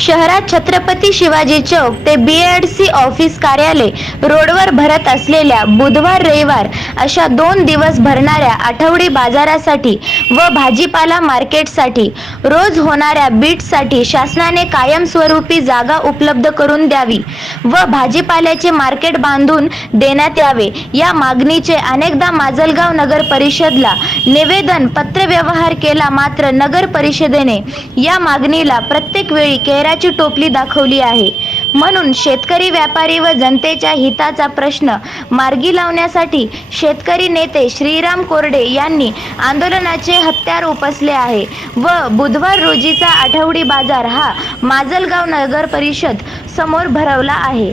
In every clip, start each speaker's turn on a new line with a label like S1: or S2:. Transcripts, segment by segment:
S1: शहरात छत्रपती शिवाजी चौक ते बीएडसी ऑफिस कार्यालय रोडवर भरत असलेल्या बुधवार रविवार अशा दोन दिवस भरणाऱ्या आठवडी बाजारासाठी व भाजीपाला मार्केटसाठी रोज होणाऱ्या बीटसाठी शासनाने कायमस्वरूपी जागा उपलब्ध करून द्यावी व भाजीपाल्याचे मार्केट बांधून देण्यात यावे. या मागणीचे अनेकदा माजलगाव नगर परिषदला निवेदन पत्रव्यवहार केला मात्र नगर परिषदेने या मागणीला प्रत्येक वेळी केराची टोपली दाखवली आहे. म्हणून शेतकरी व्यापारी व जनतेच्या हिताचा प्रश्न मार्गी लावण्यासाठी शेतकरी नेते श्रीराम कोरडे यांनी आंदोलनाचे हत्यार उपसले आहे व बुधवार रोजीचा आठवडी बाजार हा माजलगाव नगर परिषद समोर भरवला आहे.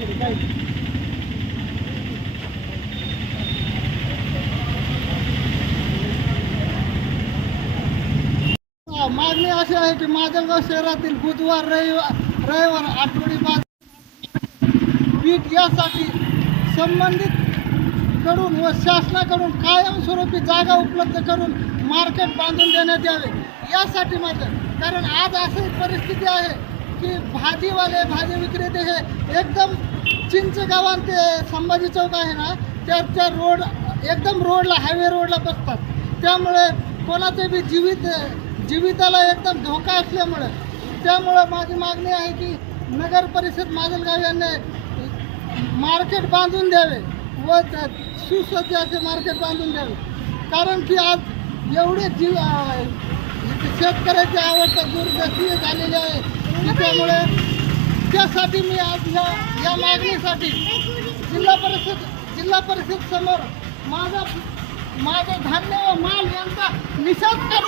S2: हो, मागणी अशी आहे की माजलगाव शहरातील बुधवार रविवार रविवार आठवडी बाजार पीठ यासाठी संबंधित कडून व शासनाकडून कायमस्वरूपी जागा उपलब्ध करून मार्केट बांधून देण्यात यावे. यासाठी माझं कारण आज अशी परिस्थिती आहे की भाजीवाले भाजी विक्रेते हे एकदम चिंच गावात ते संभाजी चौक आहे ना त्या त्या रोड एकदम रोडला हायवे रोडला बसतात. त्यामुळे कोणाचे बी जीवित जीविताला एकदम धोका असल्यामुळे त्यामुळं माझी मागणी आहे की नगर परिषद माजलगाव यांनी मार्केट बांधून द्यावे व सुसज्ज असे मार्केट बांधून द्यावे. कारण की आज एवढे जीव शेतकऱ्याची आवडता दुर्गती झालेली आहे. त्यामुळे त्यासाठी मी आज ह्या या मागणीसाठी जिल्हा परिषद जिल्हा परिषद समोर माझा माझं धान्य व माल यांचा निषेध